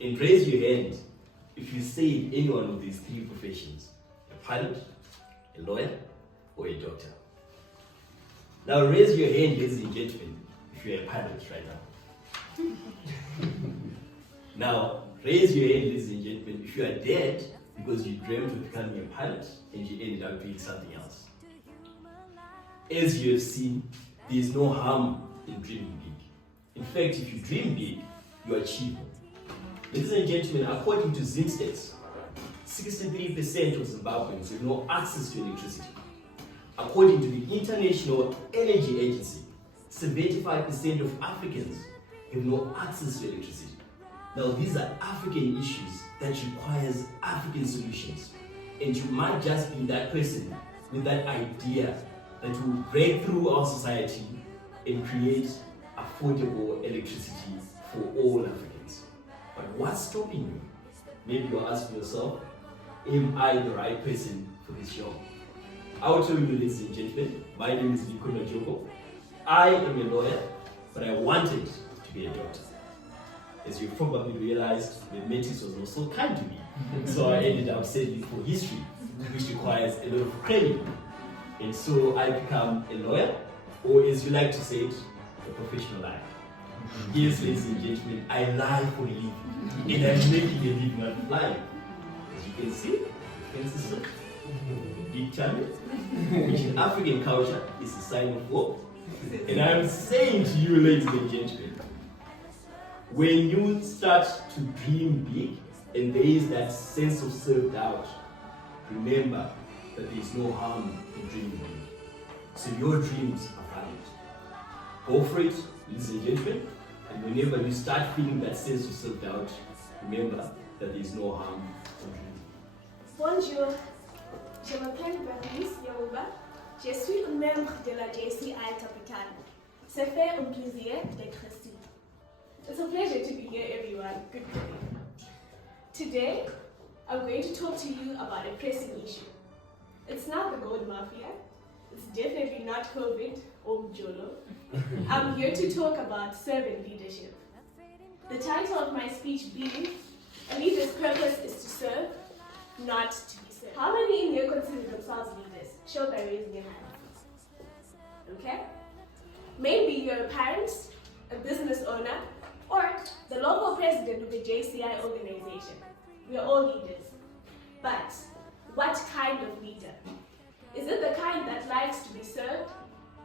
And raise your hand if you say any one of these three professions: a pilot, a lawyer, or a doctor. Now raise your hand, ladies and gentlemen, if you're a pilot right now. Now raise your hand, ladies and gentlemen, if you are dead because you dreamt of becoming a pilot and you ended up doing something else. As you have seen, there is no harm in dreaming big. In fact, if you dream big, you achieve it. Ladies and gentlemen, according to Zinstats, 63% of Zimbabweans have no access to electricity. According to the International Energy Agency, 75% of Africans have no access to electricity. Now, these are African issues that requires African solutions. And you might just be that person with that idea that will break through our society and create affordable electricity for all Africans. But what's stopping you? Maybe you're asking yourself, am I the right person for this job? I'll tell you, ladies and gentlemen, my name is Nikuna Joko. I am a lawyer, but I wanted to be a doctor. As you probably realized, mathematics was not so kind to me. So I ended up studying for history, which requires a lot of credit. And so I become a lawyer, or as you like to say it, a professional liar. Yes, ladies and gentlemen, I lie for a living, and I'm making a living out of lying. As you can see, big tummy, which in African culture is a sign of hope. And I'm saying to you, ladies and gentlemen, when you start to dream big and there is that sense of self-doubt, remember that there is no harm in dreaming big. So your dreams are valid. Go for it, ladies and gentlemen, and whenever you start feeling that sense of self-doubt, remember that there is no harm in dreaming. Bonjour, je m'appelle Bernice Yoruba. Je suis un membre de la JCI Capitale. Ça fait un plaisir d'être ici. It's a pleasure to be here, everyone. Good morning. Today, I'm going to talk to you about a pressing issue. It's not the gold mafia. It's definitely not COVID or Mjolo. I'm here to talk about servant leadership. The title of my speech being, a leader's purpose is to serve, not to be served. How many in here consider themselves leaders? Show by raising your hand. Okay? Maybe you're a parent, a business owner, or the local president of a JCI organization. We are all leaders. But what kind of leader? Is it the kind that likes to be served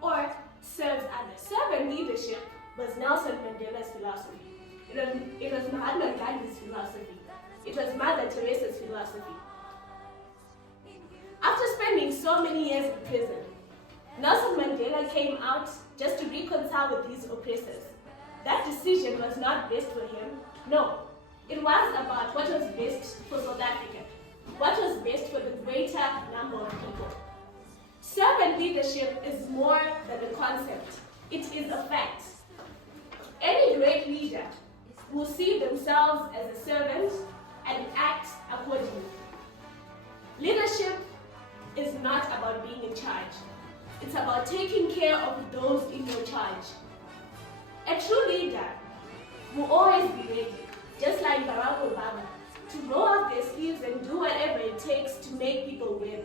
or serves others? Servant leadership was Nelson Mandela's philosophy. It was Mahatma Gandhi's philosophy. It was Mother Teresa's philosophy. After spending so many years in prison, Nelson Mandela came out just to reconcile with these oppressors. That decision was not best for him. No, it was about what was best for South Africa, what was best for the greater number of people. Servant leadership is more than a concept. It is a fact. Any great leader will see themselves as a servant and act accordingly. Leadership is not about being in charge. It's about taking care of those in your charge. A true leader will always be ready, just like Barack Obama, to roll up their sleeves and do whatever it takes to make people win.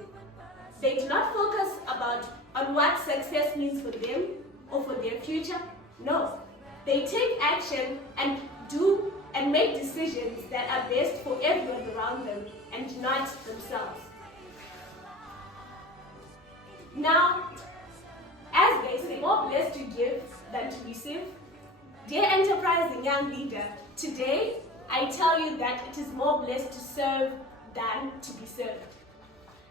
They do not focus on what success means for them or for their future. No, they take action and do and make decisions that are best for everyone around them and not themselves. Now, as they say, more blessed to give than to receive. Dear enterprising young leader, today I tell you that it is more blessed to serve than to be served.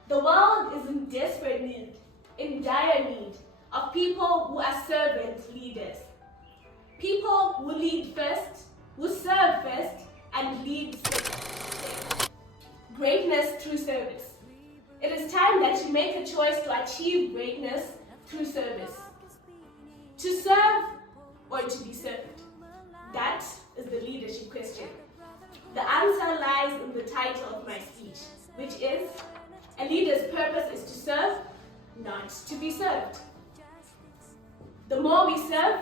The world is in desperate need, in dire need, of people who are servant leaders. People who lead first, who serve first, and lead second. Greatness through service. It is time that you make a choice to achieve greatness through service. To serve or to be served? That is the leadership question. The answer lies in the title of my speech, which is, a leader's purpose is to serve, not to be served. The more we serve,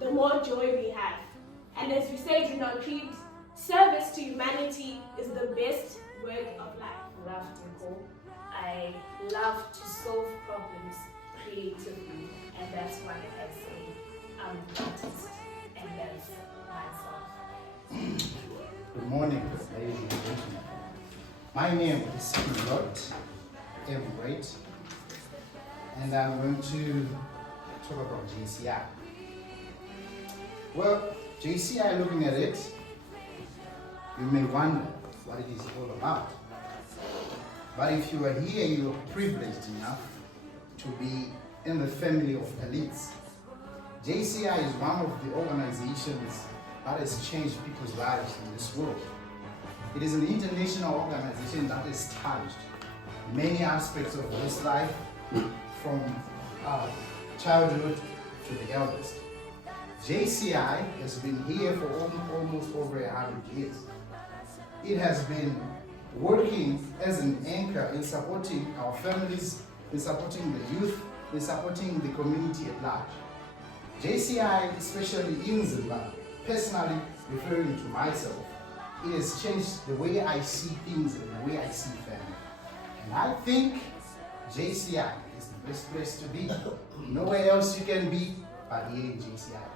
the more joy we have. And as we say in our creed, service to humanity humanity is the best work of life. Love Nicole. I love to solve problems creatively, and that's why I say I'm an artist, and that's myself. Good morning, ladies and gentlemen. My name is Pilot Everett, and I'm going to talk about JCI. Well, JCI, looking at it, you may wonder what it is all about. But if you are here, you are privileged enough to be in the family of elites. JCI is one of the organizations that has changed people's lives in this world. It is an international organization that has touched many aspects of this life, from childhood to the eldest. JCI has been here for almost over 100 years. It has been working as an anchor in supporting our families, in supporting the youth, in supporting the community at large. JCI, especially in Zimbabwe, personally referring to myself, it has changed the way I see things and the way I see family. And I think JCI is the best place to be. Nowhere else you can be but here in JCI.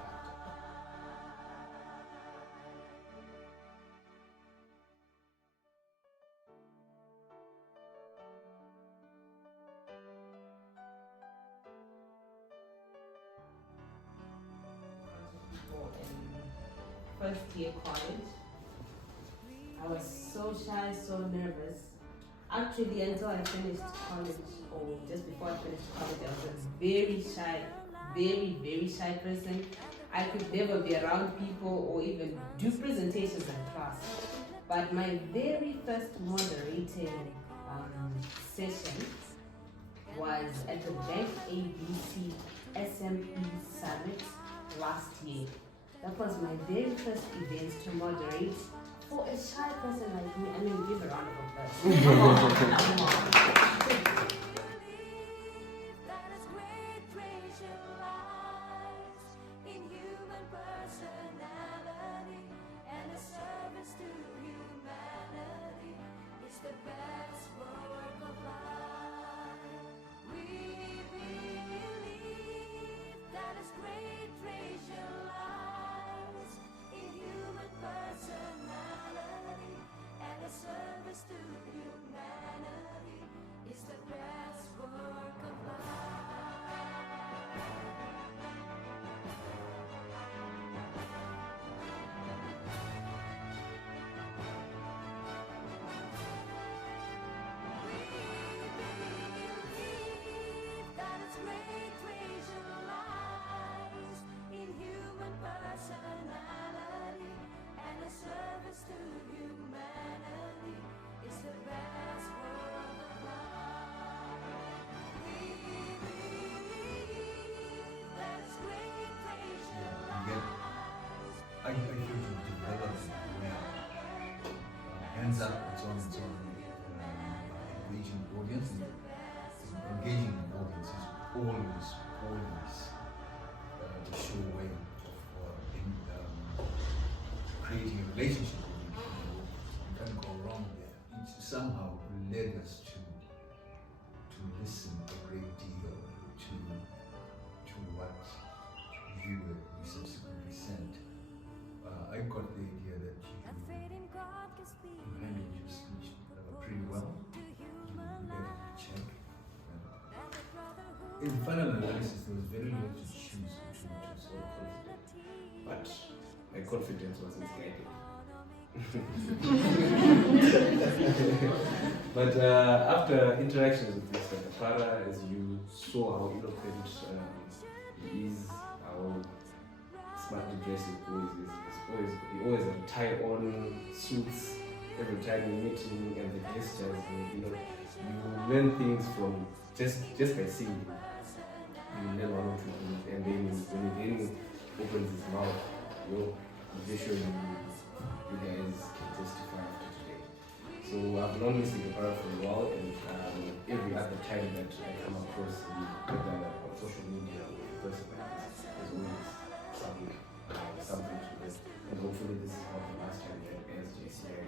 First year college. I was so shy, so nervous. Actually, until I finished college, or just before I finished college, I was a very shy, very shy person. I could never be around people or even do presentations in class. But my very first moderating session was at the Bank ABC SME Summit last year. That was my very first event to moderate for a shy person like me. I mean, give a round of applause. Come on. I feel to develop well. Hands up, it's on engaging audience. Engaging an audience is always the sure way of creating a relationship with people. You can't go wrong there. It somehow led us to listen a great deal to what you subsequently sent. I got the idea that you handled your speech pretty well. You gave it a check. In final analysis, there was very little to choose between the two. But my confidence was misguided. But after interactions with Mr. Kapara, as you saw how eloquent he is, how smartly dressed he always had a tie on, suits every time you meet him, and the gestures, you learn things from just by seeing him. You learn one or two things, and then when he then opens his mouth, I'm sure you guys can testify after today. So I've known Mr. Kapara for a while, and every other time that I come across him, whether on social media or in person like this, there's always something to learn. And hopefully this is not the last time that as JCI